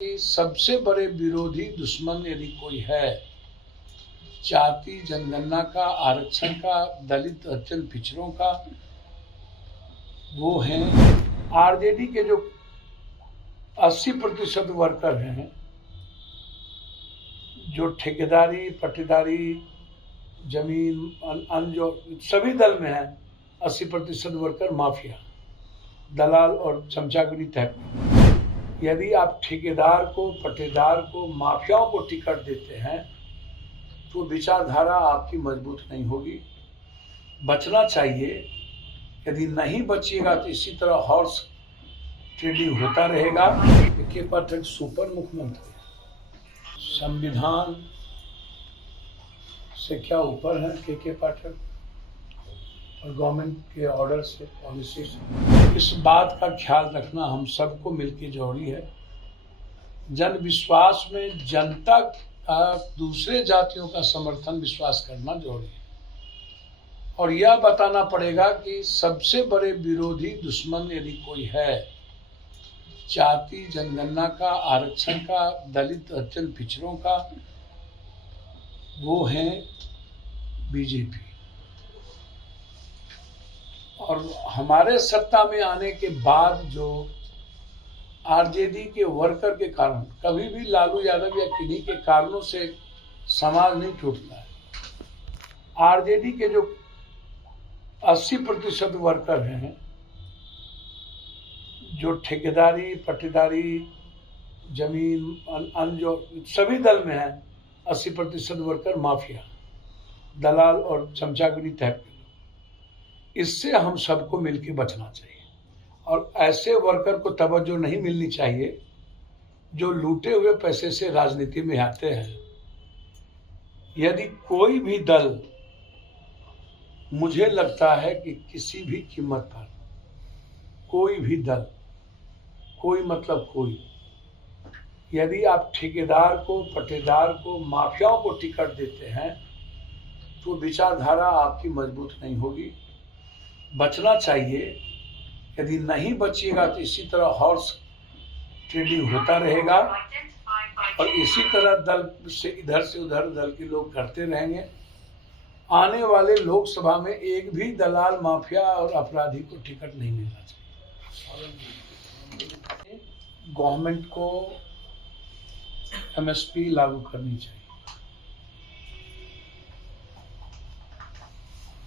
कि सबसे बड़े विरोधी दुश्मन यदि कोई है जाति जनगणना का, आरक्षण का, दलित अत्यंत पिछड़ों का, वो हैं आरजेडी के जो 80% वर्कर हैं, जो ठेकेदारी, पट्टेदारी, जमीन अन्य जो सभी दल में हैं, 80% वर्कर माफिया, दलाल और चमचागिरी तहत। यदि आप ठेकेदार को, पट्टेदार को, माफियाओं को टिकट देते हैं तो विचारधारा आपकी मजबूत नहीं होगी, बचना चाहिए। यदि नहीं बचिएगा तो इसी तरह हॉर्स ट्रेडिंग होता रहेगा। के पाठक सुपर मुख्यमंत्री संविधान से क्या ऊपर है के पाठक, और गवर्नमेंट के ऑर्डर से, पॉलिसी से। इस बात का ख्याल रखना हम सबको मिलकर जरूरी है। जन विश्वास में जनता का दूसरे जातियों का समर्थन विश्वास करना जरूरी है, और यह बताना पड़ेगा कि सबसे बड़े विरोधी दुश्मन यदि कोई है जाति जनगणना का, आरक्षण का, दलित अत्यंत पिछड़ों का, वो है बीजेपी। और हमारे सत्ता में आने के बाद जो आरजेडी के वर्कर के कारण, कभी भी लालू यादव या किन्हीं के कारणों से समाज नहीं टूटता है। आरजेडी के जो 80% वर्कर हैं, जो ठेकेदारी, पट्टेदारी, जमीन अन्य जो सभी दल में हैं, 80% वर्कर माफिया, दलाल और चमचागिरी तहत। इससे हम सबको मिलकर बचना चाहिए, और ऐसे वर्कर को तवज्जो नहीं मिलनी चाहिए जो लूटे हुए पैसे से राजनीति में आते हैं। यदि कोई भी दल, मुझे लगता है कि किसी भी कीमत पर कोई भी दल, कोई मतलब कोई, यदि आप ठेकेदार को, पट्टेदार को, माफियाओं को टिकट देते हैं तो विचारधारा आपकी मजबूत नहीं होगी, बचना चाहिए। यदि नहीं बचिएगा तो इसी तरह हॉर्स ट्रेडिंग होता रहेगा, और इसी तरह दल से इधर से उधर दल के लोग करते रहेंगे। आने वाले लोकसभा में एक भी दलाल, माफिया और अपराधी को टिकट नहीं मिलना चाहिए। गवर्नमेंट को एमएसपी लागू करनी चाहिए।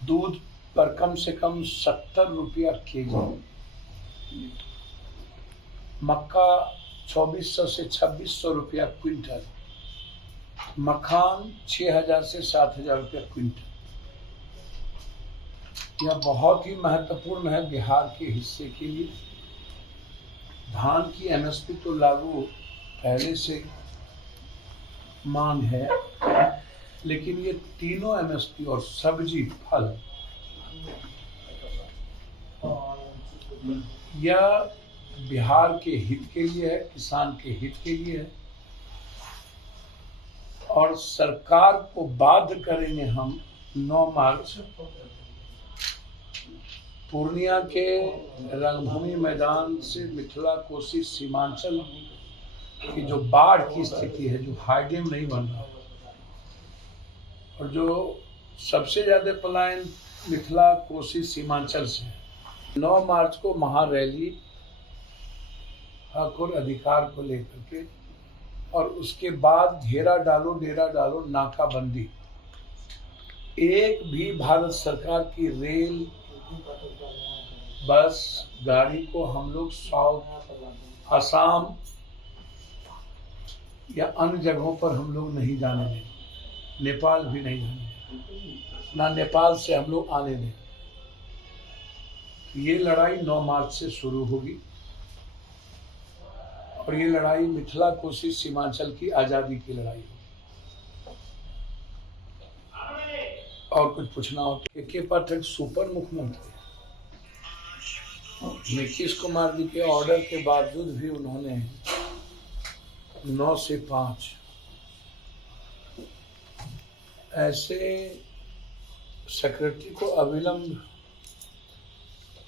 दूध पर कम से कम 70 रुपया केजी, मक्का 2400 से 2600 रुपया क्विंटल, मखान 6000 से 7000 रुपया क्विंटल। यह बहुत ही महत्वपूर्ण है बिहार के हिस्से के लिए। धान की एमएसपी तो लागू पहले से मांग है, लेकिन ये तीनों एमएसपी और सब्जी, फल, यह बिहार के हित के लिए है, किसान के हित के लिए है, और सरकार को बाध्य करेंगे हम 9 मार्च पूर्णिया के रंगभूमि मैदान से मिथिला, कोसी, सीमांचल की जो बाढ़ की स्थिति है, जो हाई डैम नहीं बन रहा, और जो सबसे ज्यादा पलायन मिथिला, कोसी, सीमांचल से है, 9 मार्च को महारैली हक और अधिकार को लेकर के, और उसके बाद घेरा डालो, डेरा डालो, नाकाबंदी। एक भी भारत सरकार की रेल, बस, गाड़ी को हम लोग साउथ, असम या अन्य जगहों पर हम लोग नहीं जाने दें, नेपाल भी नहीं जाने दें, ना नेपाल से हम लोग आने दें। ये लड़ाई 9 मार्च से शुरू होगी, और ये लड़ाई मिथिला, कोसी, सीमांचल की आजादी की लड़ाई होगी। और कुछ पूछना हो तो के पाठक सुपर मुख्यमंत्री नीतीश कुमार जी के ऑर्डर के बावजूद भी उन्होंने 9 से 5 ऐसे सेक्रेटरी को अविलंब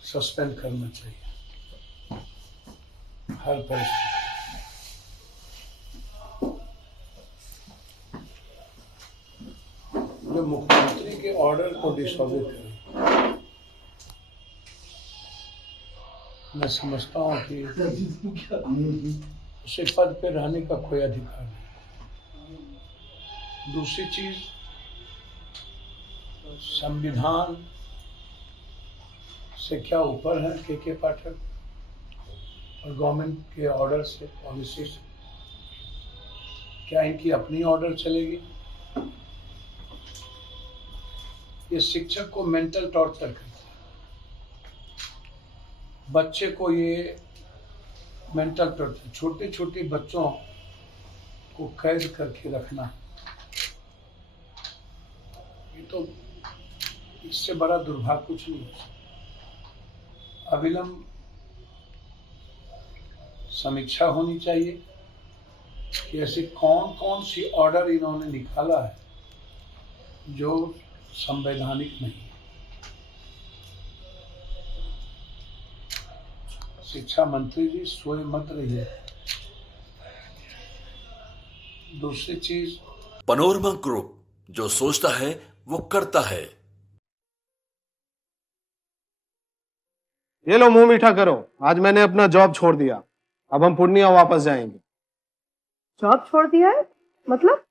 सस्पेंड करना चाहिए हर परिस्थिति। जो मुख्यमंत्री के ऑर्डर को डिसऑर्डर करे, मैं समझता हूँ कि उसे पद पे रहने का कोई अधिकार नहीं। दूसरी चीज, संविधान से क्या ऊपर है के पाठक और गवर्नमेंट के ऑर्डर से, पॉलिसी से? क्या इनकी अपनी ऑर्डर चलेगी? ये शिक्षक को मेंटल टॉर्चर करता है, बच्चे को ये मेंटल टॉर्चर, छोटे छोटे बच्चों को कैद करके रखना, ये तो इससे बड़ा दुर्भाग्य कुछ नहीं हो सकता। अविलंब समीक्षा होनी चाहिए कि ऐसी कौन कौन सी ऑर्डर इन्होंने निकाला है जो संवैधानिक नहीं है। शिक्षा मंत्री जी सोए मत रहिए। दूसरी चीज, पैनोरमा ग्रुप, जो सोचता है वो करता है। ये लो मुंह मीठा करो, आज मैंने अपना जॉब छोड़ दिया, अब हम पूर्णिया वापस जाएंगे। जॉब छोड़ दिया है? मतलब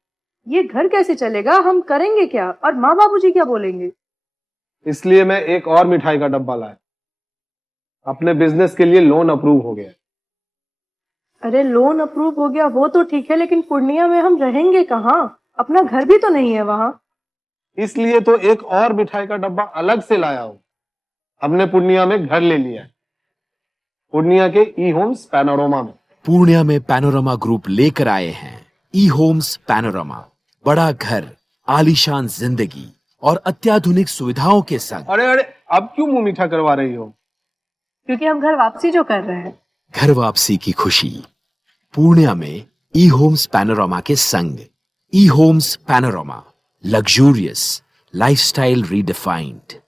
ये घर कैसे चलेगा? हम करेंगे क्या? और माँ बाबूजी क्या बोलेंगे? इसलिए मैं एक और मिठाई का डब्बा लाया। अपने बिजनेस के लिए लोन अप्रूव हो गया। अरे लोन अप्रूव हो गया वो तो ठीक है, लेकिन पूर्णिया में हम रहेंगे कहाँ? अपना घर भी तो नहीं है वहाँ। इसलिए तो एक और मिठाई का डब्बा अलग से लाया हूँ। हमने पूर्णिया में घर ले लिया है, पूर्णिया के ई होम्स पैनोरमा में। पूर्णिया में पैनोरमा ग्रुप लेकर आए हैं ई होम्स पैनोरमा। बड़ा घर, आलीशान जिंदगी और अत्याधुनिक सुविधाओं के संग। अरे अरे, अब क्यों मुंह मीठा करवा रही हो? क्योंकि हम घर वापसी जो कर रहे हैं। घर वापसी की खुशी पूर्णिया में ई होम्स पैनोरमा के संग। E Homes Panorama, luxurious lifestyle redefined.